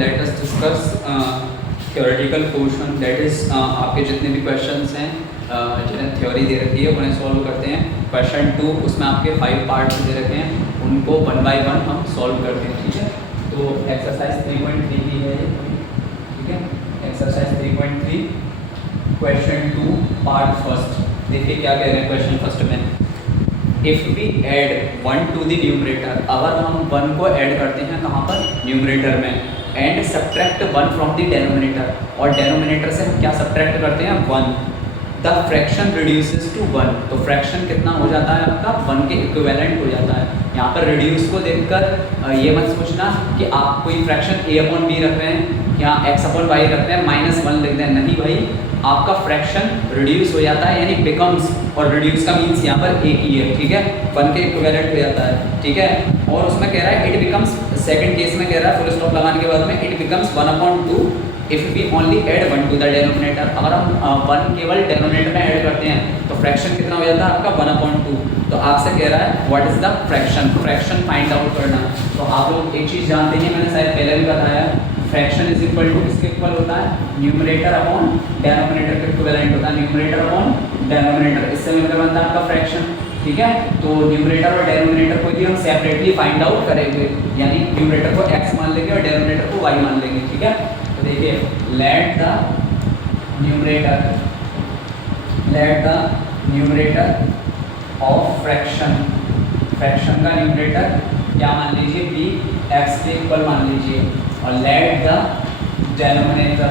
Let us discuss theoretical portion, that is आपके जितने भी क्वेश्चंस हैं जिन्हें थ्योरी दे रखी है उन्हें सॉल्व करते हैं। क्वेश्चन 2 उसमें आपके 5 पार्ट्स दे रखे हैं, उनको 1 बाय 1 हम सॉल्व करते हैं। ठीक है, तो एक्सरसाइज 3.3 की है ये। ठीक है, एक्सरसाइज 3.3 क्वेश्चन 2 पार्ट फर्स्ट। देखिए क्या कह रहे हैं क्वेश्चन फर्स्ट में। If we add 1 to the numerator, अगर हम 1 को ऐड करते हैं कहाँ पर, न्यूमरेटर में, and subtract 1 from the denominator, और डेनोमिनेटर से हम क्या सब्ट्रैक्ट करते हैं, 1, द फ्रैक्शन रिड्यूसेस टू 1, तो फ्रैक्शन कितना हो जाता है आपका, 1 के इक्विवेलेंट हो जाता है। यहाँ पर रिड्यूस को देखकर ये मत सोचना कि आप कोई फ्रैक्शन a अपॉन b रख रहे हैं या x अपॉन y रख रहे हैं, -1 लिख दें, नहीं भाई, आपका फ्रैक्शन रिड्यूस हो जाता है, यानी बिकम्स, और रिड्यूस का मीन्स यहाँ पर एक ही है। ठीक है, 1 के इक्विवेलेंट हो जाता है। ठीक है, और उसमें कह रहा है इट बिकम्स, सेकंड केस में कह रहा है फुल स्टॉप लगाने के बाद में, it becomes 1/2 if we only add 1 to the denominator. अगर हम 1 केवल डेनोमिनेटर में ऐड करते हैं तो फ्रैक्शन कितना हो जाता है आपका, 1/2। तो आपसे कह रहा है what is the fraction, fraction find out करना। तो आप लोग एक चीज़ जानते हैं, मैंने शायद पहले भी बताया, फ्रैक्शन इज इक्वल टू किसके इक्वल होता है, न्यूमरेटर अपॉन डेनोमिनेटर के इक्विवेलेंट होता है, न्यूमरेटर अपॉन डेनोमिनेटर, इससे मिलकर बनता है आपका फ्रैक्शन। ठीक है, तो न्यूमरेटर और डेनोमिनेटर को भी हम सेपरेटली फाइंड आउट करेंगे, यानी न्यूमरेटर को x मान लेंगे और डेनोमिनेटर को y मान लेंगे। ठीक है, तो देखिए let the numerator of fraction, fraction का न्यूमरेटर क्या मान लीजिए, b x के इक्वल मान लीजिए, और let the denominator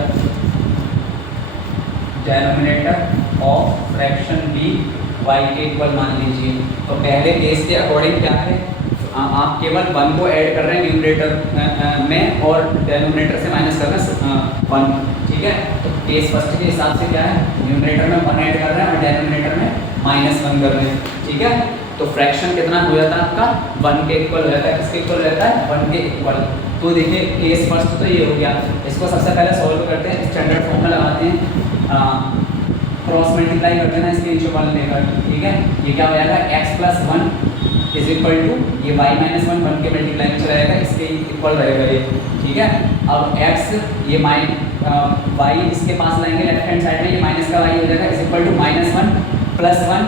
of fraction b y के इक्वल मान लीजिए। तो पहले केस के अकॉर्डिंग क्या है, आप केवल 1 को ऐड कर रहे हैं न्यूमरेटर में और डेनोमिनेटर से माइनस कर रहे हैं 1। ठीक है, तो केस फर्स्ट के हिसाब से क्या है, न्यूमरेटर में 1 ऐड कर रहे हैं और डेनोमिनेटर में -1 कर रहे हैं। ठीक है, तो फ्रैक्शन कितना हो जाता है आपका, 1 के इक्वल हो जाता है, किसके इक्वल रहता है, 1 के इक्वल। तो देखिए केस फर्स्ट तो ये हो गया, इसको सबसे पहले सॉल्व करते हैं, स्टैंडर्ड फॉर्म में लगाते हैं, क्रॉस मल्टीप्लाई करते हैं ना इसके नीचे 1 लेकर। ठीक है, ये क्या हो जाएगा, x+1 इज इक्वल टू ये y-1 1 के मल्टीप्लाई में चला जाएगा, इसके इक्वल रहेगा ये। ठीक है, अब x ये y इसके पास लाएंगे लेफ्ट हैंड साइड में, ये माइनस का y हो जाएगा, इज इक्वल टू -1 + 1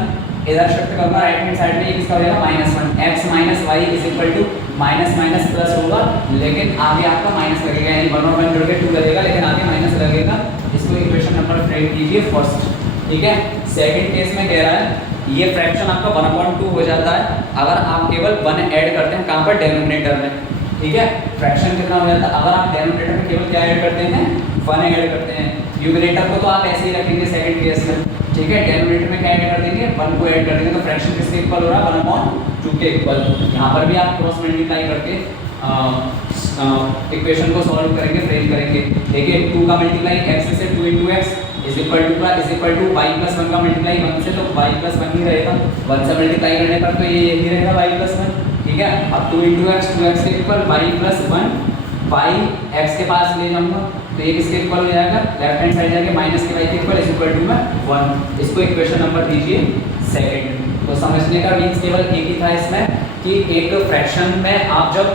इधर शिफ्ट करूँगा राइट हैंड साइड में, ये किसका हो जाएगा, -1, x minus y is equal to minus plus होगा, लेकिन आगे आपका माइनस लगेगा, यानी 1 और 1 जोड़ के 2 लगेगा, लेकिन आगे माइनस लगेगा। इसको इक्वेशन नंबर फ्रेम कीजिए फर्स्ट। ठीक है, सेकंड केस में कह रहा है ये फ्रैक्शन आपका 1/2 हो जाता है अगर आप केवल 1 ऐड करते हैं, कहाँ पर, डेनोमिनेटर में। ठीक है, फ्रैक्शन कितना हो जाता है, अगर आप डेनोमिनेटर में केवल क्या ऐड करते हैं, 1 ऐड करते हैं, न्यूमरेटर को तो आप ऐसे ही रखेंगे सेकंड केस में। ठीक है, डेनोमिनेटर में क्या ऐड कर देंगे, 1 को ऐड कर देंगे, तो फ्रैक्शन किसके इक्वल हो रहा है, 1/2 के इक्वल। यहाँ पर भी आप क्रॉस मल्टीप्लाई करके इक्वेशन को सॉल्व करेंगे, फ्रेम करेंगे। देखिए 2 का मल्टीप्लाई x से 2 × x is equal to y+1 का मल्टीप्लाई 1 से, तो y+1 ही रहेगा, 1 से मल्टीप्लाई करने पर तो ये ही रहेगा y+1। ठीक है, अब 2 × x 2x के इक्वल y+1, y x के पास ले जाऊंगा तो ये किसके इक्वल हो जाएगा, लेफ्ट हैंड साइड जाके माइनस के y के इक्वल इज इक्वल टू में 1। इसको इक्वेशन नंबर दीजिए सेकंड। तो समझने का मीन्स केवल एक ही था इसमें कि एक फ्रैक्शन में आप जब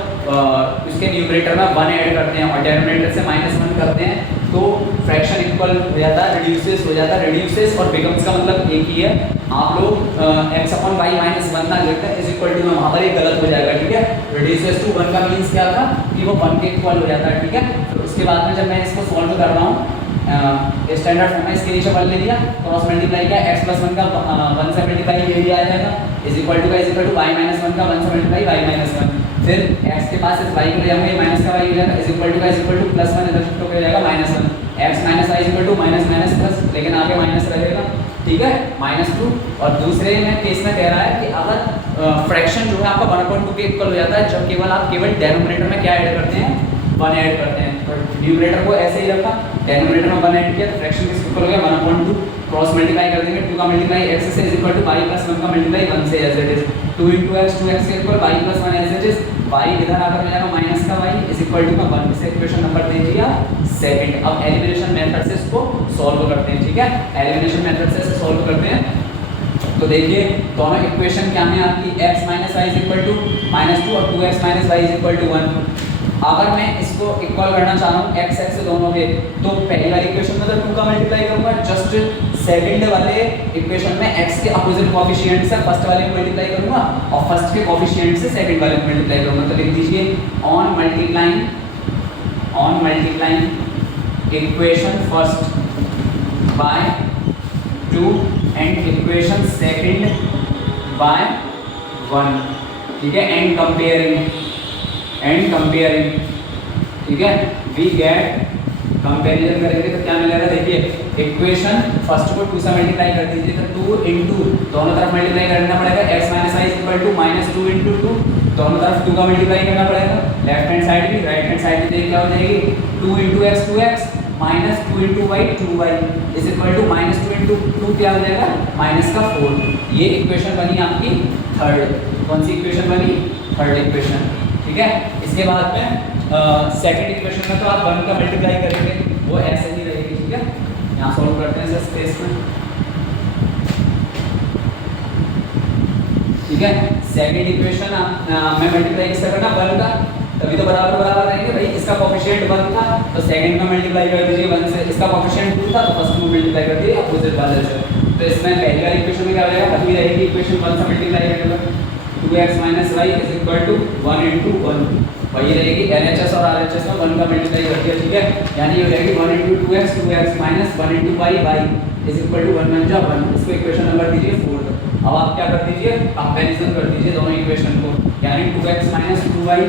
उसके न्यूमरेटर में 1 ऐड करते हैं और डेनोमिनेटर से -1 करते हैं तो फ्रैक्शन इक्वल हो जाता है, रिड्यूसेस हो जाता है, रिड्यूसेस और बिकम्स का मतलब एक ही है। आप लोग x/y -1 ना लिखते हैं इज इक्वल टू में, वहाँ पर ये गलत हो जाएगा। ठीक है, रिड्यूसेस टू 1 का मीन्स क्या था कि वो 1 के इक्वल हो जाता है। ठीक है, तो उसके बाद में जब मैं इसको सॉल्व कर रहा हूँ स्टैंडर्ड फॉर्म में, इसके नीचे 1 ले लिया, क्रॉस मल्टीप्लाई किया, x+1 का 1 से मल्टीप्लाई ये भी आ जाएगा, इज इक्वल टू y -1 का 1 से मल्टीप्लाई y-1, फिर x के पास इस y को ले जाऊंगा, ये माइनस का y हो जाएगा, इज इक्वल टू +1 इधर शिफ्ट हो जाएगा -1, x minus y is equal to minus plus, लेकिन आगे माइनस रहेगा। ठीक है, -2। और दूसरे में केस में कह रहा है कि अगर फ्रैक्शन जो है आपका 1/2 के इक्वल हो जाता है जब केवल डेनोमिनेटर में क्या ऐड करते हैं, 1 ऐड करते हैं। तो न्यूमरेटर को ऐसे ही रखा, डेनोमिनेटर में 1 ऐड किया, तो फ्रैक्शन किसके इक्वल हो गया, 1/2, क्रॉस मल्टीप्लाई कर देंगे, 2 का मल्टीप्लाई x से इज इक्वल टू y+1 का मल्टीप्लाई 1 से, as it is 2 × x 2x के equal y+1 as it is, y इधर आकर हो जाएगा माइनस का y इज इक्वल टू का 1 से इक्वेशन नंबर दे दिया सेकंड। अब एलिमिनेशन मेथड से इसको सॉल्व करते हैं। ठीक है, एलिमिनेशन मेथड से सॉल्व करते हैं। तो देखिए दोनों इक्वेशन क्या है आपकी, x - y is equal to -2 और 2x - y is equal to 1। अगर मैं इसको इक्वल करना चाह रहा हूँ एक्स एक्स दोनों के, तो पहली वाली इक्वेशन में तो 2 का मल्टीप्लाई करूंगा, जस्ट सेकंड वाले इक्वेशन में एक्स के अपोजिट कोएफिशिएंट से फर्स्ट वाले को मल्टीप्लाई करूंगा और फर्स्ट के कोएफिशिएंट से सेकंड वाले को मल्टीप्लाई करूंगा। तो लिख दीजिए on multiplying equation first bye 2 and equation second by 1, ठीक है, एंड कंपेयरिंग, ठीक है, वी गेट, कंपेरिजन करेंगे तो क्या मिलेगा, देखिए इक्वेशन फर्स्ट को 2 से मल्टीप्लाई कर दीजिए, तो 2 इंटू दोनों तरफ मल्टीप्लाई करना पड़ेगा, x minus I equal to -2 into 2, दोनों तरफ 2 का मल्टीप्लाई करना पड़ेगा, लेफ्ट हैंड साइड भी राइट हैंड साइड भी क्या हो जाएगी, 2 into x 2x minus 2 into y 2y is equal to -2 into 2 क्या हो जाएगा, -4। ये इक्वेशन बनी आपकी थर्ड। कौन सी इक्वेशन बनी, थर्ड इक्वेशन, ठीक है। इसके बाद में सेकंड इक्वेशन में तो आप 1 का मल्टीप्लाई करेंगे, वो ऐसे ही रहेगी, ठीक है। यहाँ सॉल्व करते हैं सर स्पेस में, ठीक है। सेकंड इक्वेशन में मल्टीप्लाई किसका करना, 1 का, तभी तो बराबर रहेंगे भाई। इसका कोएफिशिएंट 1 था तो सेकंड में मल्टीप्लाई कर दीजिए 1 से, इसका कोएफिशिएंट 2 था तो फर्स्ट में मल्टीप्लाई कर दिए अपोजिट वाले से। तो इसमें पहली वाली इक्वेशन में क्या हो जाएगा, पहली रहेगी इक्वेशन 1 से मल्टीप्लाई करने पर 2x minus y is equal to 1 into 1, वही रहेगी LHS और RHS में 1 का मल्टीप्लाई कर दिया, ठीक है। यानी ये हो जाएगी 1 into 2x minus 1 into y is equal to 1 बन जा 1। इसको इक्वेशन नंबर दीजिए 4। अब आप क्या कर दीजिए, कंपैरिजन कर दीजिए दोनों इक्वेशन को, यानी 2x minus 2y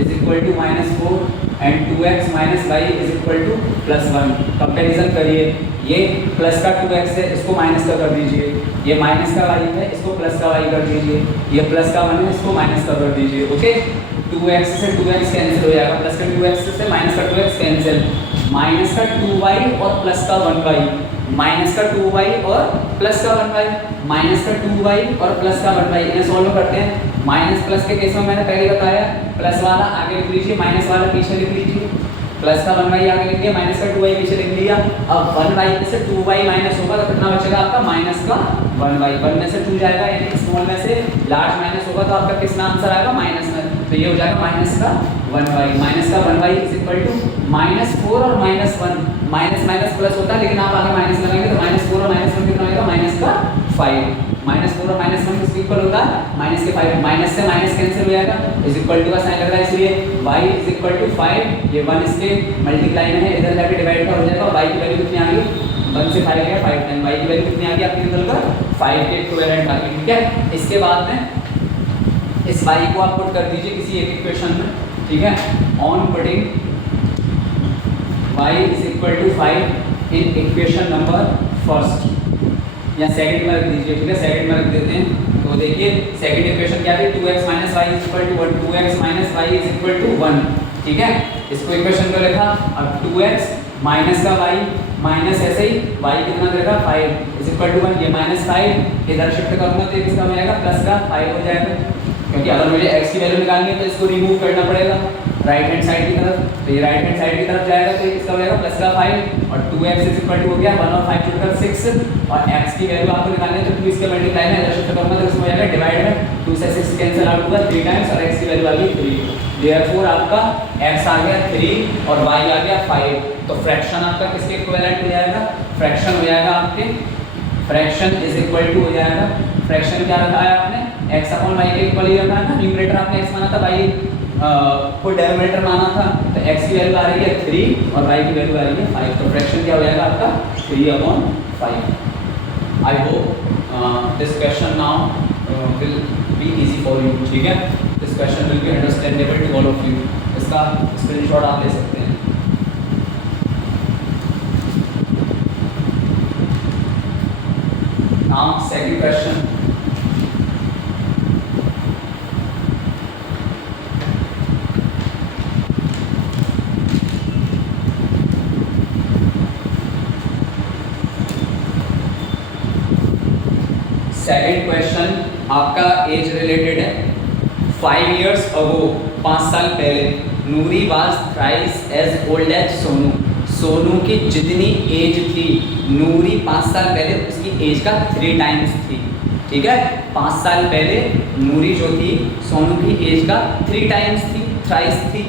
is equal to -4 and 2x minus y is equal to +1। Comparison करिए, ये प्लस का 2x है, इसको माइनस का कर दीजिए, ये माइनस का y है, इसको प्लस का y कर दीजिए, ये प्लस का 1 है, इसको माइनस का कर दीजिए, ओके। 2x से 2x कैंसिल हो जाएगा, प्लस का 2x से माइनस का 2x कैंसिल, माइनस का 2y और प्लस का 1y, माइनस का 2y और प्लस का 1y, माइनस का 2y और प्लस का 1y, इन्हें सॉल्व करते हैं। माइनस प्लस के केस में मैंने पहले बताया, प्लस वाला आगे लिख लीजिए, माइनस वाला पीछे लिख लीजिए, प्लस का 1y आगे लिख दिया, माइनस का 2y पीछे लिख लिया। अब 1y में से 2y माइनस होगा तो कितना बचेगा आपका, माइनस का 1y, 1 में से 2 जाएगा, यानी स्मॉल में से लार्ज माइनस होगा तो आपका कितना आंसर आएगा, माइनस में, तो ये हो जाएगा माइनस का 1y। माइनस का 1y इज इक्वल टू -4 और -1, माइनस माइनस प्लस होता है, लेकिन आप आगे माइनस लगाएंगे तो -4 और -1 कितना आएगा, माइनस का 5। -4 और -1 किसके इक्वल होता है, माइनस के 5, माइनस से माइनस कैंसिल हो जाएगा, इज इक्वल टू का साइन लग रहा है इसलिए y इज इक्वल टू 5, ये 1 इसके मल्टीप्लाई में है, इधर जाके डिवाइड का हो जाएगा, y की वैल्यू कितनी आ गई, 1 से 5 गया 5 10, y की वैल्यू कितनी आ गई आपकी निकल कर 5 के इक्विवेलेंट आ गई, ठीक है। इसके बाद में इस y को आप पुट कर दीजिए किसी एक इक्वेशन में, ठीक है। On putting y is equal to 5 in equation number first या सेकंड में रख दीजिए, ठीक है, सेकंड में रख देते हैं। तो देखिए सेकंड इक्वेशन क्या है, 2x minus y is equal to 1, 2x minus y is equal to 1, ठीक है। इसको इक्वेशन को लिखा, अब 2x माइनस का y माइनस ऐसे ही y कितना देगा 5 इज इक्वल टू 1, ये -5 इधर शिफ्ट करूंगा तो किसका हो जाएगा, प्लस का 5 हो जाएगा, क्योंकि अगर मुझे x की वैल्यू निकालनी है तो इसको रिमूव करना पड़ेगा राइट हैंड साइड की तरफ, तो ये राइट हैंड साइड की तरफ जाएगा तो इसका हो जाएगा प्लस का 5 और 2x इज इक्वल टू हो गया 1 और 5 जुड़कर 6 और x की वैल्यू आपको निकालनी है तो 2 इसके मल्टीप्लाई में इधर शिफ्ट करूंगा तो इसमें हो जाएगा डिवाइड में 2 से 6 कैंसिल आउट होगा 3 टाइम्स और x की वैल्यू आ गई 3, देयरफॉर आपका x आ गया 3 और y आ गया 5। तो फ्रैक्शन आपका किसके इक्विवेलेंट हो जाएगा, फ्रैक्शन हो जाएगा आपके, फ्रैक्शन इज इक्वल टू हो जाएगा, फ्रैक्शन क्या रखा है आपने, x अपॉन y के इक्वल ही रखा है ना, न्यूमरेटर आपने x माना था, y को डेनोमिनेटर माना था, तो x की वैल्यू आ रही है 3 और y की वैल्यू आ रही है 5, तो फ्रैक्शन क्या हो जाएगा आपका 3/5। I hope this question now will be easy for you, ठीक है, this question will be understandable to all of you. इसका स्क्रीनशॉट आप ले सकते हैं। Now second question, second question आपका एज रिलेटेड है। 5 years ago, 5 साल पहले, Noori was thrice as old as Sonu, Sonu की जितनी एज थी, नूरी 5 साल पहले उसकी एज का 3 टाइम्स थी, ठीक है। 5 साल पहले नूरी जो थी सोनू की एज का 3 टाइम्स थी, थ्राइस थी,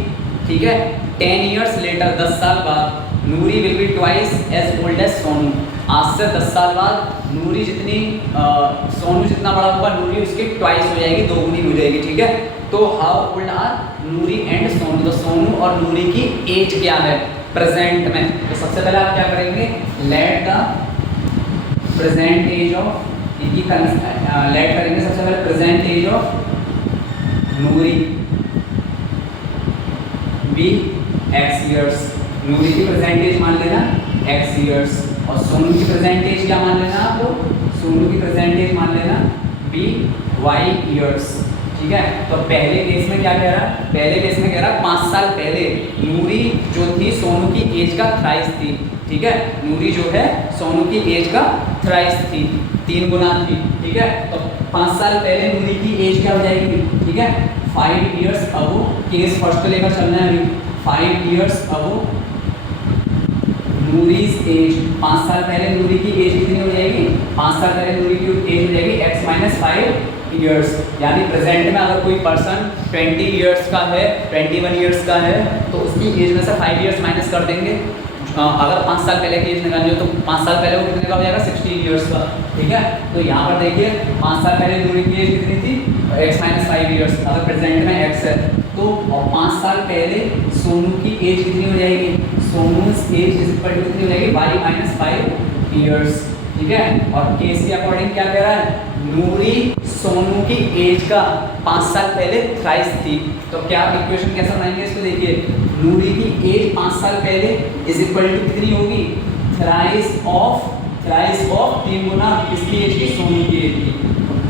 ठीक है। 10 years later 10 साल बाद Noori will be twice as old as Sonu. आज से 10 साल बाद नूरी जितनी सोनू जितना बड़ा होगा नूरी उसकी ट्वाइस हो जाएगी, दोगुनी हो जाएगी, ठीक है। तो how old are Noori and Sonu, तो सोनू और नूरी की एज क्या है प्रेजेंट में। तो सबसे पहले आप क्या करेंगे, let the present age of इनकी लेट करेंगे सबसे पहले present age of Noori be x years। Noori की प्रेजेंट एज मान लेना x years और सोनू की प्रेजेंट एज क्या मान लेना आपको, सोनू की प्रेजेंट एज मान लेना बी y years, ठीक है। तो पहले केस में क्या कह रहा है, पहले केस में कह रहा है 5 साल पहले नूरी जो थी सोनू की एज का थ्राइस थी, ठीक है। नूरी जो है सोनू की एज का थ्राइस थी, 3 गुना थी, ठीक है। तो 5 साल पहले नूरी की एज क्या हो जाएगी, ठीक है। 5 years अबो, केस फर्स्ट को लेकर चलना है अभी। 5 years अबो नूरीज एज, 5 साल पहले नूरी की एज कितनी हो जाएगी, 5 साल पहले नूरी की एज हो जाएगी x माइनस 5 ईयर्स। यानी प्रेजेंट में अगर कोई पर्सन 20 ईयर्स का है, 21 ईयर्स का है, तो उसकी एज में से 5 ईयर्स माइनस कर देंगे। अगर 5 साल पहले की एज निकालनी हो तो 5 साल पहले वो कितने का हो जाएगा, 16 ईयर्स का, ठीक है। तो यहाँ पर देखिए 5 साल पहले नूरी की एज कितनी थी, x माइनस 5 ईयर्स, अगर प्रेजेंट में x है तो। और 5 साल पहले सोनू की एज कितनी हो जाएगी, सोनू's एज इज इक्वल टू कितनी हो जाएगी, y माइनस 5 ईयर्स, ठीक है। और केस के अकॉर्डिंग क्या कह रहा है, नूरी सोनू की एज का 5 साल पहले थ्राइस थी। तो क्या इक्वेशन कैसा बनाएंगे इसको, देखिए नूरी की एज 5 साल पहले इज इक्वल टू कितनी होगी, थ्राइस ऑफ 3 गुना किसकी एज की, सोनू की एज की।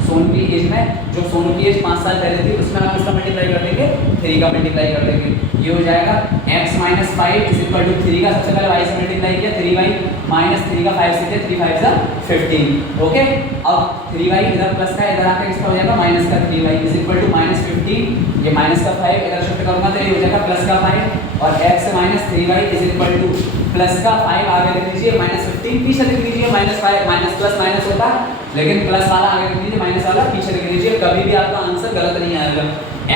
सोनू की एज में जो सोनू की एज 5 साल पहले थी उसमें आप इसका मल्टीप्लाई कर देंगे, 3 का मल्टीप्लाई कर देंगे, ये हो जाएगा x minus 5 is equal to 3 का सबसे पहले y से मल्टीप्लाई किया, 3y माइनस 3 का 5 से किया, 3 5 जा 15, ओके। अब 3y इधर प्लस का इधर आकर किसका हो जाएगा, माइनस का 3y is equal to minus 15, ये माइनस का 5 इधर शिफ्ट करूंगा तो ये हो जाएगा प्लस का 5 और x minus 3y is equal two plus का 5 आगे लिख लीजिए, माइनस 15 पीछे लिख लीजिए, माइनस 5 माइनस प्लस माइनस होता लेकिन प्लस वाला आगे लिख लीजिए, माइनस वाला पीछे लिख लीजिए, कभी भी आपका आंसर गलत नहीं आएगा।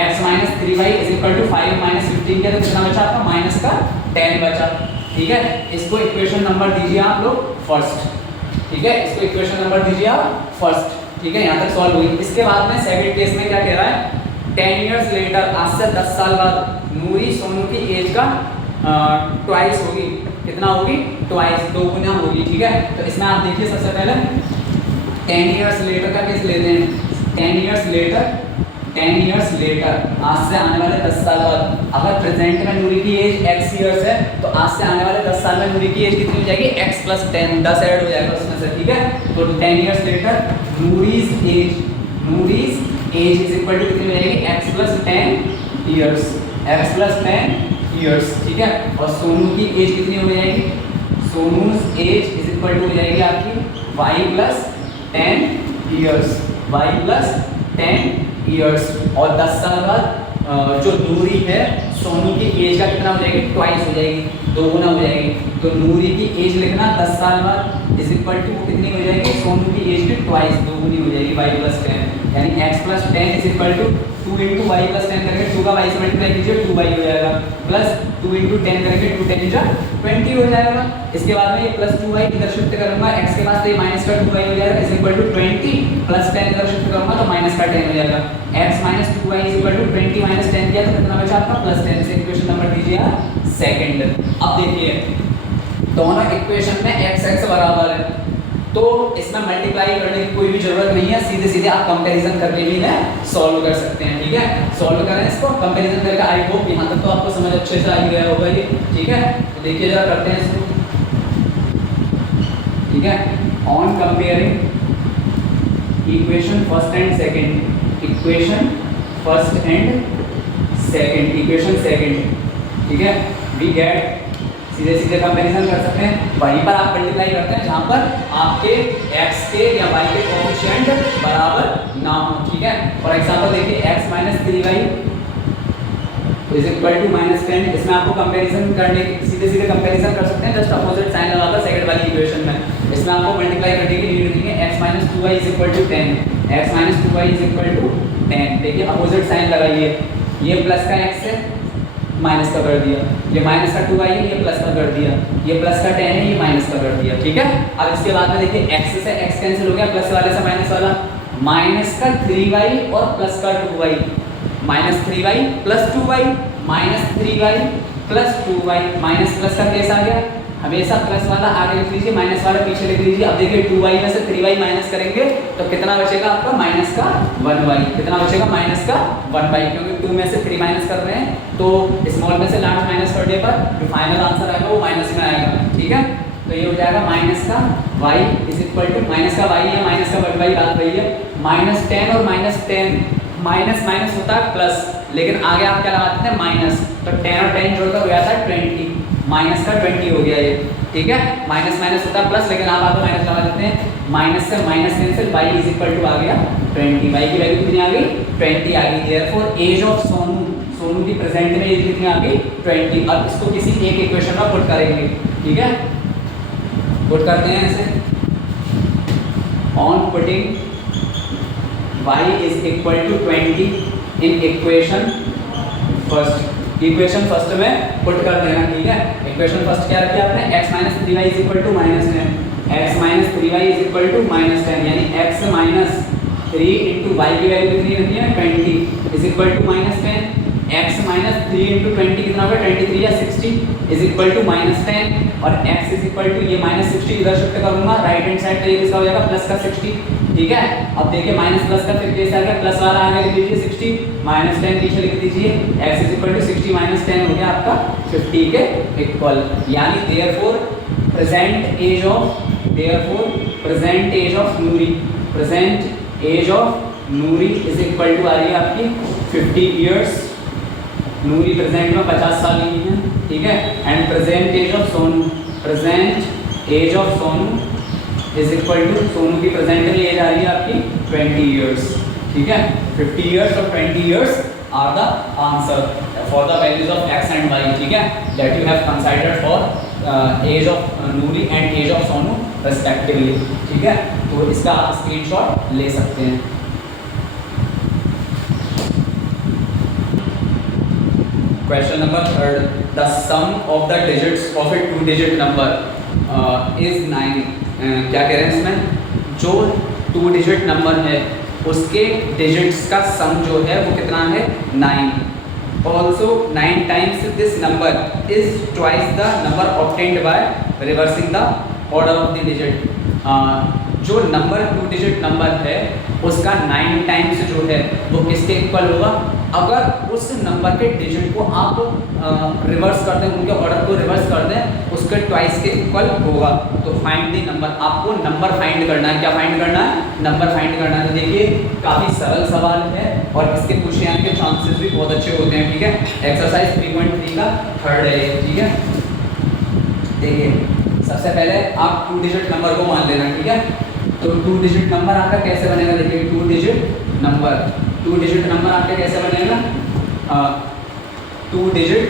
x minus 3y is equal to 5 minus 15 के तो कितना बचा आपका, माइनस का 10 बचा, ठीक है। इसको इक्वेशन नंबर दीजिए आप लोग फर्स्ट, ठीक है। इसको इक्वेशन नंबर दीजिए आप फर्स्ट, ठीक है। यहाँ तक सॉल्व हुई। इसके बाद में सेकंड केस में क्या कह रहा है, 10 years later आज से 10 साल बाद नूरी सोनू की एज का ट्वाइस होगी, कितना होगी, ट्वाइस, 2 गुना होगी, ठीक है। तो इसमें आप देखिए सबसे पहले 10 years later का केस लेते हैं। 10 years later आज से आने वाले 10 साल बाद, अगर प्रेजेंट में नूरी की एज x years है तो आज से आने वाले 10 साल में नूरी की एज कितनी हो जाएगी, x प्लस 10, 10 ऐड हो जाएगा उसमें से, ठीक है। तो 10 years later Noori's age is equal to कितनी हो जाएगी, x प्लस 10 ईयर्स, ठीक है। और सोनू की एज कितनी हो जाएगी, सोनूज एज इज इक्वल टू हो जाएगी आपकी y प्लस 10 ईयर्स। और 10 साल बाद जो नूरी है सोनू की एज का कितना हो जाएगी, ट्वाइस हो जाएगी, 2 गुना हो जाएगी। तो नूरी की एज लिखना 10 साल बाद इज इक्वल टू कितनी हो जाएगी, सोनू की एज की ट्वाइस, 2 गुनी हो जाएगी, y प्लस 10, यानी x plus 10 is equal to 2 into y plus 10 करके 2 का y से मल्टीप्लाई कीजिए, 2y हो जाएगा, प्लस 2 इंटू 10 करके 2 10 जा 20 हो जाएगा। इसके बाद में ये प्लस 2y इधर शिफ्ट करूंगा, x के पास तो ये माइनस का 2y हो जाएगा, इज इक्वल टू 20 प्लस 10 इधर शिफ्ट करूंगा तो माइनस का 10 हो जाएगा। x minus 2y is equal to 20 minus 10 किया तो कितना बचा आपका, प्लस 10। इसे इक्वेशन नंबर दीजिए आप सेकंड। अब देखिए दोनों इक्वेशन में x बराबर है तो इसमें मल्टीप्लाई करने की कोई भी जरूरत नहीं है, सीधे सीधे आप कंपैरिजन करके भी ना सॉल्व कर सकते हैं, ठीक है। सॉल्व करें इसको कंपैरिजन करके, आई होप यहाँ तक तो आपको समझ अच्छे से आ ही गया होगा ये, ठीक है। तो देखिए जरा करते हैं इसको, ठीक है। On comparing equation first and second, ठीक है। वी गेट, सीधे सीधे कंपैरिजन कर सकते हैं, वहीं पर आप मल्टीप्लाई करते हैं जहां पर आपके x के या y के कोएफिशिएंट बराबर ना हो, ठीक है। फॉर एग्जांपल देखिए x minus 3y is equal to minus 10, इसमें आपको कंपैरिजन करने सीधे सीधे कंपैरिजन कर सकते हैं, जस्ट अपोजिट साइन लगाकर सेकंड वाली इक्वेशन में। इसमें आपको मल्टीप्लाई करने की नीड नहीं है, x minus 2y is equal to 10, x minus 2y is equal to 10, देखिए अपोजिट साइन लगाइए, ये प्लस का x है माइनस का कर दिया, ये माइनस का 2y है, ये प्लस का कर दिया, ये प्लस का 10 है, ये माइनस का कर दिया, ठीक है। अब इसके बाद में देखिए x से x कैंसिल हो गया, प्लस वाले से माइनस वाला, माइनस का 3y और प्लस का 2y, minus 3y plus 2y, minus 3y plus 2y, minus plus का केस आ गया, हमेशा प्लस वाला आगे लिख लीजिए, माइनस वाला पीछे लिख लीजिए। अब देखिए 2y में से 3y माइनस करेंगे तो कितना बचेगा आपका, माइनस का 1y, कितना बचेगा, माइनस का 1y, क्योंकि 2 में से 3 माइनस कर रहे हैं तो स्मॉल में से लार्ज माइनस करने पर जो फाइनल आंसर आएगा वो माइनस में आएगा, ठीक है। तो ये हो जाएगा माइनस का y is equal to, minus का y है, माइनस का 1y बात वही है, माइनस 10 और माइनस 10, माइनस माइनस होता है प्लस, लेकिन आगे आप क्या लगाते हैं, माइनस, तो 10 और 10 जोड़कर हो जाता है 20, माइनस का 20 हो गया ये, ठीक है। माइनस माइनस होता है प्लस, लेकिन आप आगे माइनस लगा देते हैं, माइनस से minus cancel, y is equal to आ गया 20, y की वैल्यू कितनी आ गई, 20 आ गई। Therefore age of Sonu, Sonu की प्रेजेंट में एज कितनी आ गई, 20। अब इसको किसी एक इक्वेशन में पुट करेंगे, ठीक है, पुट करते हैं ऐसे, on putting y is equal to 20 in equation first, equation first में पुट कर देना, ठीक है। इक्वेशन फर्स्ट क्या रखी आपने, x minus 3y is equal to minus 10, x minus 3y is equal to minus 10, यानी x माइनस 3 इंटू वाई की वैल्यू कितनी रखी है, 20 is equal to minus 10, x minus 3 into 20 कितना होगा, 23 या 60 इज इक्वल टू माइनस 10, और x इज इक्वल टू ये माइनस 60 इधर शिफ्ट करूंगा, राइट हैंड साइड पे ये किसका हो जाएगा, प्लस का 60, ठीक है। अब देखिए माइनस प्लस का फिर केस आ गया, प्लस वाला आगे लिख लीजिए 60, माइनस 10 पीछे लिख दीजिए, x is equal to 60 minus 10 हो गया आपका 50 के इक्वल, यानी therefore present age of, therefore present age of Noori, present age of Noori is equal to आ रही है आपकी 50 इयर्स, नूरी प्रेजेंट में 50 साल की है, ठीक है। And present age of Sonu, present age of Sonu is equal to, Sonu की प्रेजेंट में एज आ रही है आपकी 20 इयर्स, ठीक है। 50 इयर्स और 20 years are the answer for the values of x and y, ठीक है, that you have considered for age of Noori and age of Sonu respectively, ठीक है। तो इसका आप स्क्रीनशॉट ले सकते हैं। Question number 3, the sum of the digits of a 2-digit number is 9. क्या कह रहे हैं इसमें, जो 2-digit नंबर है उसके डिजिट्स का सम जो है वो कितना है, 9। Also 9 times this number is twice the number obtained by reversing the order of the digit. जो नंबर 2-digit नंबर है उसका 9 टाइम्स जो है वो किसके इक्वल होगा, अगर उस नंबर के डिजिट को आप रिवर्स कर दें, उनके ऑर्डर को रिवर्स कर दें, उसके ट्वाइस के इक्वल होगा। तो फाइंड द नंबर, आपको नंबर फाइंड करना है, क्या फाइंड करना है, नंबर फाइंड करना है। तो देखिए काफ़ी सरल सवाल है और इसके क्वेश्चन आने के चांसेस भी बहुत अच्छे होते हैं, ठीक है। एक्सरसाइज 3.3 का थर्ड है, ठीक है। देखिए सबसे पहले आप 2-digit नंबर को मान लेना, ठीक है। तो 2-digit नंबर आपका कैसे बनेगा, देखिए 2-digit नंबर, 2-digit नंबर आपका कैसे बनेगा, 2-digit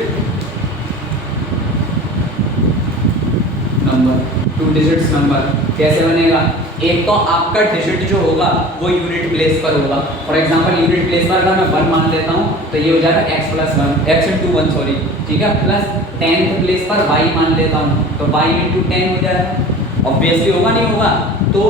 नंबर, 2 digits नंबर कैसे बनेगा, एक तो आपका डिजिट जो होगा वो यूनिट प्लेस पर होगा। फॉर एग्जांपल यूनिट प्लेस पर अगर मैं 1 मान लेता हूँ तो ये हो जाएगा x plus 1, x into 1 sorry, ठीक है, प्लस 10th प्लेस पर y मान लेता हूँ तो y इंटू 10 हो जाएगा। ऑब्वियसली होगा नहीं होगा, तो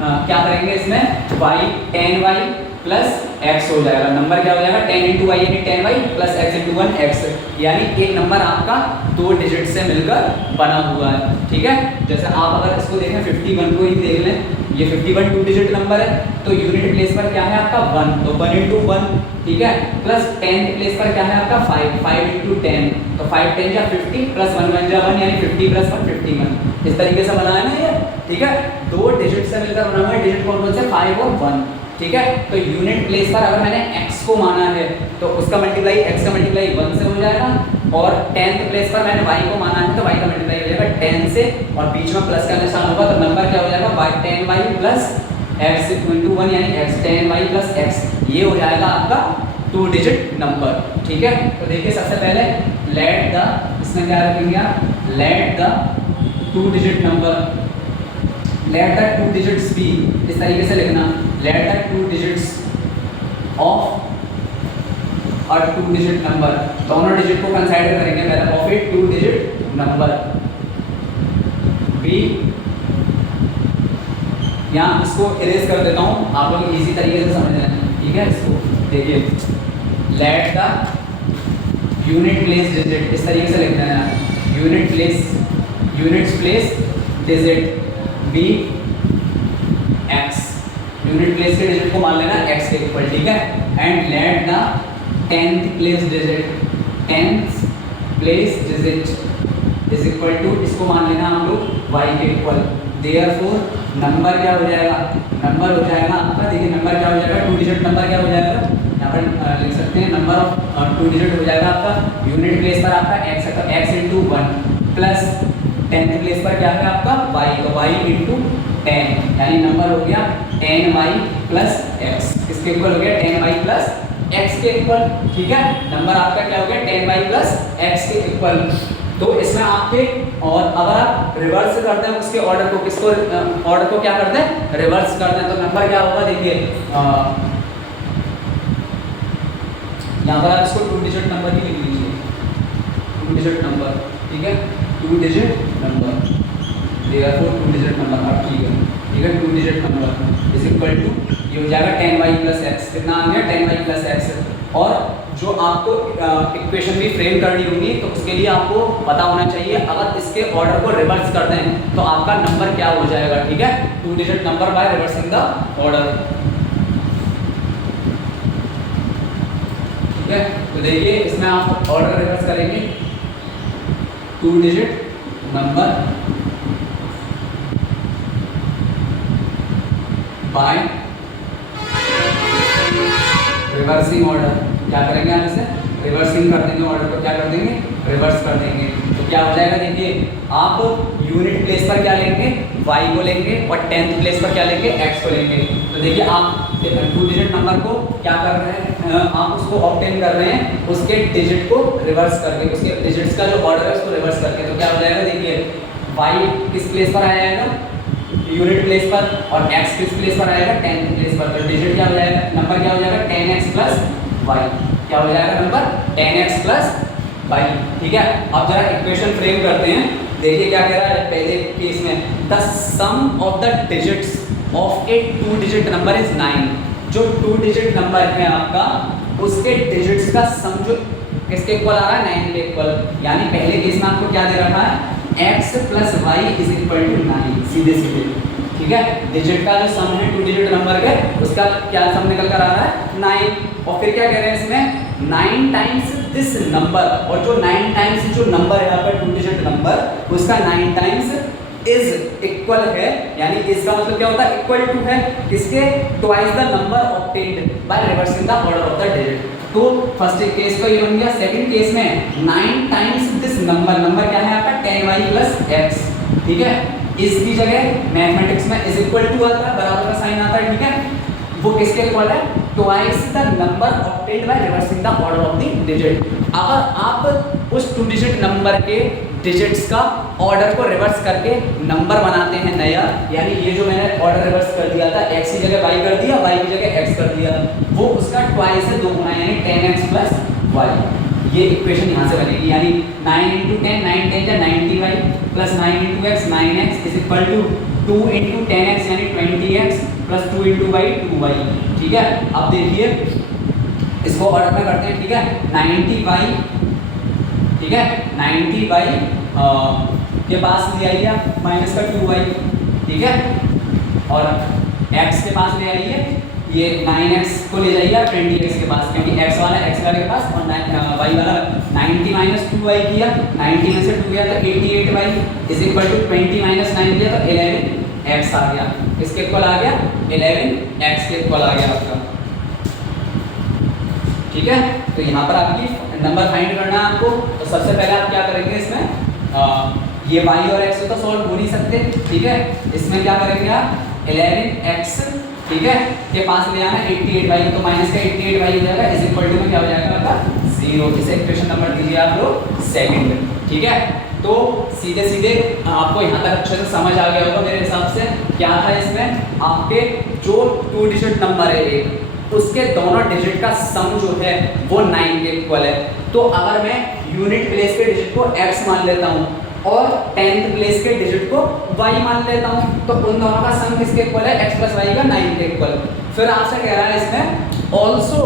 क्या करेंगे इसमें, y 10y प्लस x हो जाएगा। नंबर क्या हो जाएगा, 10 इंटू वाई यानी 10y plus x into 1 x, यानी एक नंबर आपका 2 डिजिट से मिलकर बना हुआ है, ठीक है। जैसे आप अगर इसको देखें 51 को ही देख लें, ये 51 2-digit नंबर है, तो यूनिट प्लेस पर क्या है आपका 1, तो 1 इंटू 1, ठीक है, प्लस 10th प्लेस पर क्या है आपका 5, 5 इंटू 10, तो 5 10 या 50 प्लस 1 1 जा 1 यानी 50 प्लस 1 51, इस तरीके से बना है ना ये, ठीक है। 2 डिजिट से मिलकर बना हुआ है, डिजिट कौन कौन से, 5 और 1, ठीक है। तो यूनिट प्लेस पर अगर मैंने x को माना है तो उसका मल्टीप्लाई x का मल्टीप्लाई 1 से हो जाएगा, और 10th प्लेस पर मैंने y को माना है तो y का मल्टीप्लाई हो जाएगा 10 से, और बीच में प्लस का निशान होगा तो नंबर क्या हो जाएगा, 10y प्लस x इंटू 1 यानी x 10y प्लस x, ये हो जाएगा आपका 2-digit नंबर, ठीक है। तो देखिए सबसे पहले लेट द, इसमें क्या रखेंगे आप, let the 2-digit number, let the 2 digits be, इस तरीके से लिखना, लेट द 2 digits of और 2 डिजिट नंबर, दोनों डिजिट को कंसीडर करेंगे पहले of a 2 digit number b. यहाँ इसको इरेज कर देता हूँ, आप लोग इजी तरीके से समझ लें, ठीक है। इसको देखिए, let the unit place digit, इस तरीके से लिखना है, units place digit be x, unit place के डिजिट को मान लेना एक्स के इक्वल, ठीक है। And let the 10th place digit is equal to, इसको मान लेना हम लोग वाई के इक्वल। देयरफॉर नंबर क्या हो जाएगा, नंबर हो जाएगा आपका, देखिए नंबर क्या हो जाएगा, 2 डिजिट नंबर क्या हो जाएगा, यहाँ पर लिख सकते हैं नंबर ऑफ 2 डिजिट हो जाएगा आपका, यूनिट प्लेस पर आपका एक्स है तो x into 1 plus 10th place पर क्या है आपका वाई, तो वाई इंटू 10, यानी नंबर हो गया 10y प्लस एक्स, किसके इक्वल हो गया 10y प्लस एक्स के इक्वल, ठीक है। नंबर आपका क्या हो गया 10y प्लस एक्स के इक्वल। तो इसमें आपके, और अगर आप रिवर्स करते हैं उसके ऑर्डर को, किसको ऑर्डर को क्या करते हैं रिवर्स करते हैं, तो नंबर क्या होगा देखिए, यहाँ पर आप इसको 2 डिजिट नंबर ही लिख लीजिए, 2 डिजिट नंबर, ठीक है, 2 digit number, therefore 2 digit number, अब ठीक है 2 digit number is equal to, ये हो जाएगा 10y प्लस एक्स, कितना आ गया 10y प्लस एक्स। और जो आपको इक्वेशन भी फ्रेम करनी होगी तो उसके लिए आपको पता होना चाहिए, अगर इसके ऑर्डर को रिवर्स कर दें तो आपका नंबर क्या हो जाएगा, ठीक है, 2 digit number by reversing the order, ठीक है। तो देखिए इसमें आप ऑर्डर रिवर्स करेंगे, 2 digit number by reversing order, क्या करेंगे आप इसे रिवर्सिंग कर देंगे, ऑर्डर को क्या कर देंगे रिवर्स कर देंगे, तो क्या हो जाएगा देखिए, आप यूनिट प्लेस पर क्या लेंगे y को लेंगे और 10th प्लेस पर क्या लेंगे x को लेंगे। तो देखिए आप 2 डिजिट नंबर को क्या कर रहे हैं, आप उसको ऑब्टेन कर रहे हैं उसके डिजिट को रिवर्स करके, उसके डिजिट्स का जो ऑर्डर है उसको रिवर्स करके, तो क्या हो जाएगा देखिए, y किस प्लेस पर आ जाएगा यूनिट प्लेस पर, और x किस प्लेस पर आएगा 10th प्लेस पर, तो डिजिट क्या हो जाएगा, नंबर क्या हो जाएगा 10x प्लस y, क्या हो जाएगा नंबर 10x प्लस y, ठीक है। अब जरा इक्वेशन फ्रेम करते हैं, देखिए क्या कह रहा है पहले केस में, the sum of the digits of a 2 digit number is 9, जो 2 डिजिट नंबर है आपका उसके डिजिट्स का सम जो किसके इक्वल आ रहा है 9 के इक्वल, यानी पहले केस में आपको क्या दे रखा है x plus y is equal to 9, सीधे सीधे, ठीक है। डिजिट का जो सम है 2 डिजिट नंबर के उसका क्या सम निकल कर आ रहा है 9, और फिर क्या कह रहे हैं इसमें 9 टाइम्स दिस नंबर, और जो 9 टाइम्स जो नंबर है यहाँ पर 2 डिजिट नंबर उसका 9 टाइम्स इज इक्वल है, यानी इसका मतलब क्या होता है इक्वल टू है किसके, twice the number obtained by reversing the order of the digit. तो फर्स्ट केस का ये बन गया, सेकंड केस में 9 टाइम्स दिस नंबर, नंबर क्या है आपका 10y प्लस x, ठीक है। इसकी जगह मैथमेटिक्स में इज इक्वल टू आता है, बराबर का साइन आता है, ठीक है, वो किसके इक्वल है twice the number obtained by reversing the order of the digit. अगर आप उस 2 डिजिट नंबर के डिजिट्स का ऑर्डर को रिवर्स करके नंबर बनाते हैं नया, यानी ये जो मैंने ऑर्डर रिवर्स कर दिया था x की जगह y कर दिया, y की जगह x कर दिया, वो उसका ट्वाइस है 2 गुना, यानी 10x प्लस y, ये इक्वेशन यहाँ से बनेगी, यानी 9 इंटू 10 9 10 या 90y plus 9 into x 9x is equal to 2 into 10x यानी 20x plus 2 into y 2y, ठीक है। अब देखिए इसको ऑर्डर में करते हैं, ठीक है, 90y, ठीक है, 90y के पास ले आइए आप माइनस का 2y, ठीक है, और x के पास ले आइए ये 9x को ले जाइए आप 20x के पास, क्योंकि x वाला x वाले के पास और y वाला 90 माइनस 2y किया, 90 में से 2 गया तो 88y is equal to 20 minus 9 किया तो 11x आ गया, इसके इक्वल आ गया 11x के इक्वल आ गया आपका, ठीक है। तो यहाँ पर आपकी नंबर फाइंड करना है आपको, तो सबसे पहले आप क्या करेंगे इसमें ये y और x तो सॉल्व हो नहीं सकते, ठीक है, इसमें क्या करेंगे आप 11x, ठीक है, के पास ले आना 88y, तो माइनस का 88y हो जाएगा इज इक्वल टू में क्या हो जाएगा आपका 0, इसे इक्वेशन नंबर दीजिए आप लोग सेकंड, ठीक है। तो सीधे सीधे आपको यहाँ तक अच्छे से समझ आ गया होगा मेरे हिसाब से, क्या था इसमें आपके जो 2 डिजिट नंबर है एक, उसके दोनों डिजिट का सम जो है वो 9 के इक्वल है। तो अगर मैं यूनिट प्लेस के डिजिट को x मान लेता हूँ और 10th प्लेस के डिजिट को y मान लेता हूँ, तो उन दोनों का सम किसके इक्वल है? x प्लस वाई का 9 के इक्वल। फिर आपसे कह रहा है इसमें also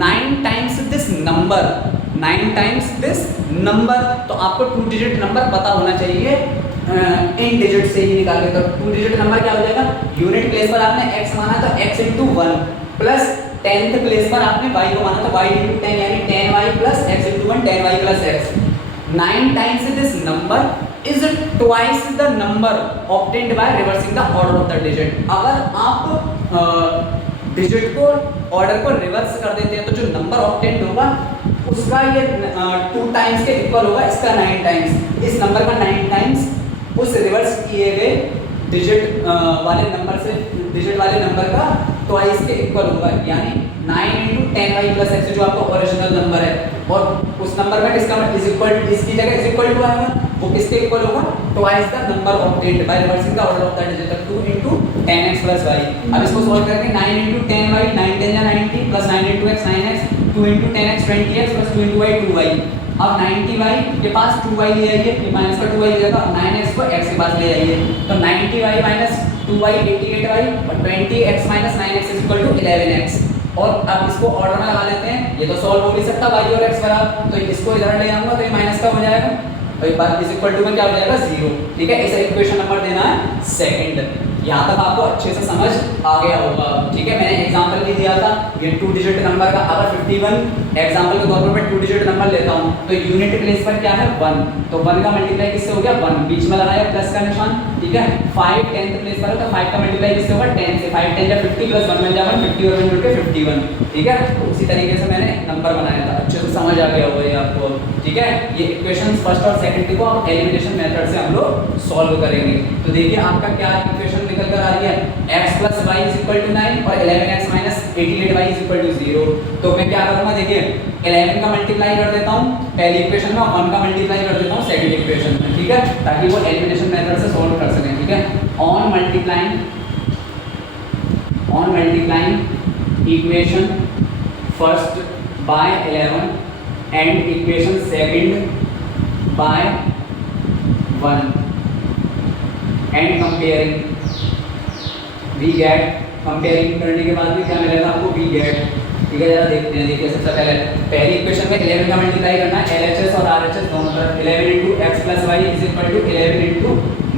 9 times this number, 9 times this number. तो आपको 2 डिजिट नंबर पता होना चाहिए इन डिजिट से ही निकाल के। तो 2 डिजिट नंबर क्या हो जाएगा? यूनिट प्लेस पर आपने x माना तो x into 1 plus 10th place पर आपने y को माना तो y इंटू 10 यानी 10y plus x into 1 10y plus x। 9 times this number is twice the number obtained by reversing the order of the digit। अगर आप डिजिट को order को रिवर्स कर देते हैं तो जो नंबर ऑब्टेंड होगा उसका ये 2 टाइम्स के इक्वल होगा, इसका 9 टाइम्स, इस नंबर का 9 टाइम्स उस रिवर्स किए गए डिजिट वाले नंबर से, डिजिट वाले नंबर का ट्वाइस के इक्वल होगा, यानी 9 इंटू 10y प्लस x जो आपका ओरिजिनल नंबर है, और उस नंबर में किसका इज इक्वल, इसकी जगह इज इक्वल टू आएगा, वो किसके इक्वल होगा? Twice the number obtained by reversing the order of the digit, 2 into 10x plus y। अब इसको सॉल्व करके 9 इंटू 10y 9 10 या 90 plus 9 into x 9x, 2 into 10x 20x plus 2 into y 2y। अब 90y के पास 2y ले आइए, ये minus का 2y ले जाएगा, 9x को x के पास ले आइए, तो 90y माइनस 2y 88y और 20x minus 9x is equal to 11x। और अब इसको ऑर्डर में लगा लेते हैं, ये तो सॉल्व हो नहीं सकता y और x बराबर, तो इसको इधर ले आऊंगा तो ये माइनस का हो जाएगा, तो ये बात इज इक्वल टू में क्या हो जाएगा? 0। ठीक है, इसे इक्वेशन नंबर देना है सेकंड। यहाँ तक आपको अच्छे से समझ आ गया होगा। ठीक है, मैंने एग्जांपल भी दिया था, ये 2 डिजिट नंबर का, अगर 51 एग्जांपल के तौर पर मैं 2 डिजिट नंबर लेता हूँ तो यूनिट प्लेस पर क्या है? 1, तो 1 का मल्टीप्लाई किससे हो गया? 1, बीच में लगाया प्लस का निशान। ठीक है, 5 10th प्लेस पर है तो 5 का मल्टीप्लाई किससे होगा? 10 से, 5 10 या 50 प्लस 1 बन जाएगा 50 और 1 जुड़ के 51। ठीक है, तो उसी तरीके से मैंने नंबर बनाया था, अच्छे से समझ आ गया होगा ये आपको। ठीक है, ये इक्वेशन फर्स्ट और सेकंड को आप एलिमिनेशन मेथड से हम लोग सॉल्व करेंगे। तो देखिए आपका क्या इक्वेशन निकल कर आ रही है? x plus y is equal to 9 और 11x minus 88y is equal to 0। तो मैं क्या करूंगा? देखिए 11 का मल्टीप्लाई कर देता हूं पहली इक्वेशन में, 1 का मल्टीप्लाई कर देता हूं सेकंड इक्वेशन में। ठीक है, ताकि वो एलिमिनेशन मेथड से सॉल्व कर सकें। ठीक है, on multiplying equation first by 11 and equation second by 1 and comparing we get, comparing करने के बाद में क्या मिलेगा आपको? We get. ठीक है, जरा देखते हैं। देखिए सबसे पहली इक्वेशन में 11 का मल्टीप्लाई करना है LHS और RHS दोनों तरफ, 11 into x plus y is equal to 11 into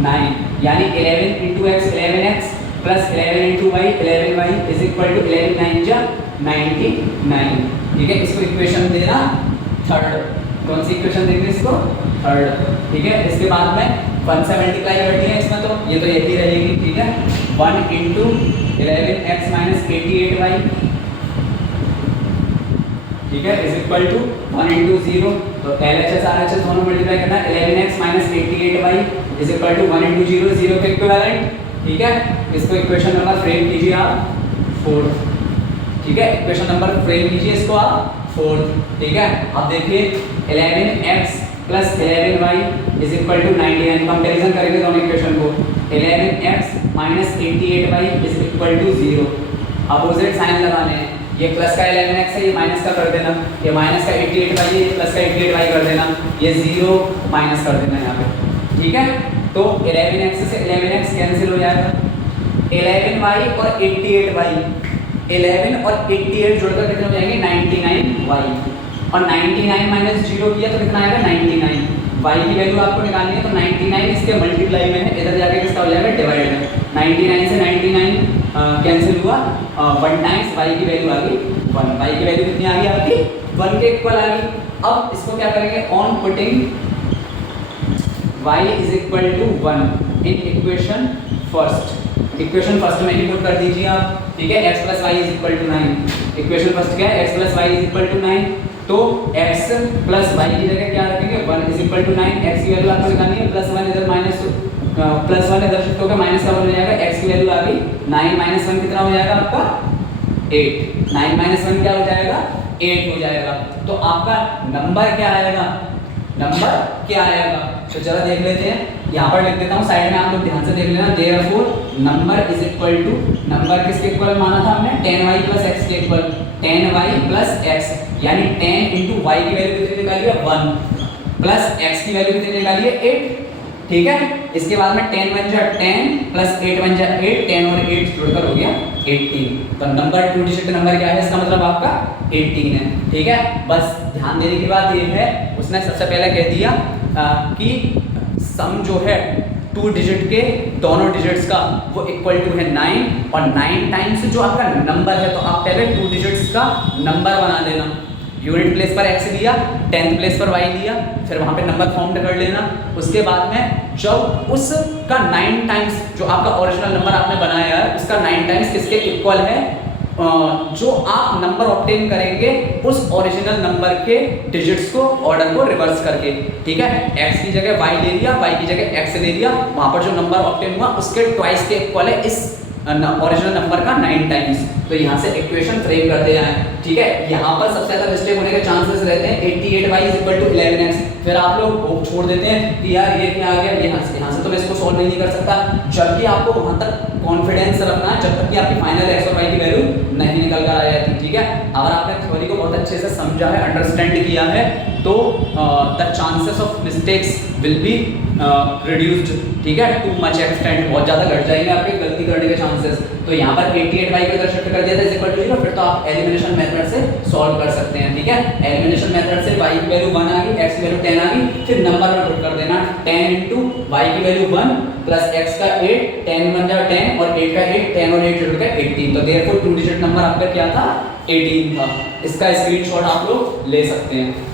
9, यानी 11 into x 11x plus 11 into y 11y is equal to 11 9 जा 99। ठीक है, इसको इक्वेशन देना थर्ड। कौन सी इक्वेशन देंगे इसको? थर्ड। ठीक है, इसके बाद में 1 से मल्टीप्लाई कर दिया इसमें, तो ये तो यही रहेगी। ठीक है, 1 इंटू 11x माइनस 88y, ठीक है, इज इक्वल टू 1 इंटू 0, तो LHS RHS दोनों मल्टीप्लाई करना है, 11x minus 88y is equal to 1 into 0 0 के इक्विवेलेंट। ठीक है, इसको इक्वेशन नंबर फ्रेम कीजिए आप 4। ठीक है, इक्वेशन नंबर फ्रेम कीजिए इसको आप 4। ठीक है, अब देखिए 11x plus 11y is equal to 99, comparison करेंगे दोनों इक्वेशन को, 11x minus 88y is equal to 0। Opposite sign लगाने हैं, ये प्लस का 11x है, ये माइनस का कर देना, ये माइनस का 88y है, ये प्लस का 88y कर देना, ये 0 माइनस कर देना यहाँ पे। ठीक है, तो 11x से 11x कैंसिल हो जाएगा, 11y और 88y, 11 और 88 जोड़कर कितने हो जाएंगे? 99y, और 99 माइनस 0 किया तो कितना आएगा? 99। y की वैल्यू आपको निकालनी है, तो 99 इसके मल्टीप्लाई में है, इधर जाके किसका हो जाएगा? डिवाइड है। 99 से 99 कैंसिल हुआ, 1 टाइम्स y की वैल्यू आ गई 1, y की वैल्यू कितनी आ गई आपकी? 1 के इक्वल आ गई। अब इसको क्या करेंगे? On putting y is equal to 1 in equation first, equation first में इनपुट कर दीजिए आप। ठीक है, x plus y is equal to 9, equation first क्या है? x plus y is equal to 9, तो x प्लस y की जगह क्या रखेंगे? 1 इज इक्वल टू 9, x की वैल्यू आपको निकालनी है, प्लस 1 इधर माइनस प्लस 1 इधर शिफ्ट होकर माइनस का 1 हो जाएगा, x की वैल्यू आ गई 9 माइनस 1 कितना हो जाएगा आपका? 8। 9 माइनस 1 क्या हो जाएगा? 8 हो जाएगा। तो आपका नंबर क्या आएगा? नंबर क्या आएगा। तो चलो देख लेते हैं, यहाँ पर लिख देता हूँ साइड में, आप लोग ध्यान से देख लेना। Therefore number is equal to, number किसके इक्वल माना था हमने, 10y प्लस एक्स के इक्वल, 10y प्लस एक्स, यानी 10 इंटू वाई की वैल्यू कितनी निकाली है 1, प्लस एक्स की वैल्यू कितनी निकाली है 8, ठीक है। इसके बाद में 10 बन जाए 10 प्लस 8 बन जाए 8, 10 और 8 जोड़कर हो गया 18। तो नंबर 2 डिजिट नंबर क्या है, इसका मतलब आपका 18 है, ठीक है। बस ध्यान देने की बात ये है, उसने सबसे पहले कह दिया कि सम जो है 2 डिजिट के दोनों डिजिट्स का वो इक्वल टू है 9, और 9 टाइम्स जो आपका नंबर है, तो आप पहले 2 डिजिट्स का नंबर बना लेना। यूनिट प्लेस पर x लिया, 10th प्लेस पर y लिया, फिर वहां पे नंबर फॉर्म कर लेना। उसके बाद में जब उसका 9 टाइम्स जो आपका ओरिजिनल नंबर आपने बनाया है, उसका 9 टाइम्स किसके इक्वल है, जो आप नंबर ऑब्टेन करेंगे उस ओरिजिनल नंबर के डिजिट्स को, ऑर्डर को रिवर्स करके, ठीक है। x की जगह y ले लिया, y की जगह x ले लिया, वहां पर जो नंबर ऑब्टेन हुआ उसके ट्वाइस के इक्वल है इस ओरिजिनल नंबर का 9 टाइम्स। तो यहाँ से इक्वेशन फ्रेम करते जाएं, ठीक है। यहाँ पर सबसे ज्यादा मिस्टेक होने के चांसेस रहते हैं। 88y is equal to 11x, फिर आप लोग होप छोड़ देते हैं कि यार ये क्या आ गया, यहाँ से तो मैं इसको सॉल्व नहीं कर सकता, जबकि आपको वहां तक कॉन्फिडेंस रखना है जब तक कि आपकी फाइनल x और y की वैल्यू नहीं निकल कर आ जाती, ठीक है। अगर आपने थ्योरी को बहुत अच्छे से समझा है, अंडरस्टैंड किया है, तो the chances of mistakes will be reduced, ठीक है, टू मच एक्सटेंट, बहुत ज़्यादा घट जाएंगे आपके गलती करने के चांसेस। तो यहाँ पर 88y को इधर शिफ्ट कर दिया था इज इक्वल टू 0, फिर तो आप एलिमिनेशन मेथड से सॉल्व कर सकते हैं, ठीक है। एलिमिनेशन मेथड से y की वैल्यू 1 आ गई, x की वैल्यू 10 आ गई, फिर नंबर में पुट कर देना 10 इंटू y की वैल्यू 1 प्लस x का 8, 10 बन जाए 10 और 8 का 8, 10 और 8 जोड़ के 18। तो देयरफॉर 2 डिजिट नंबर आपका क्या था, 18 था। इसका स्क्रीनशॉट आप लोग ले सकते हैं।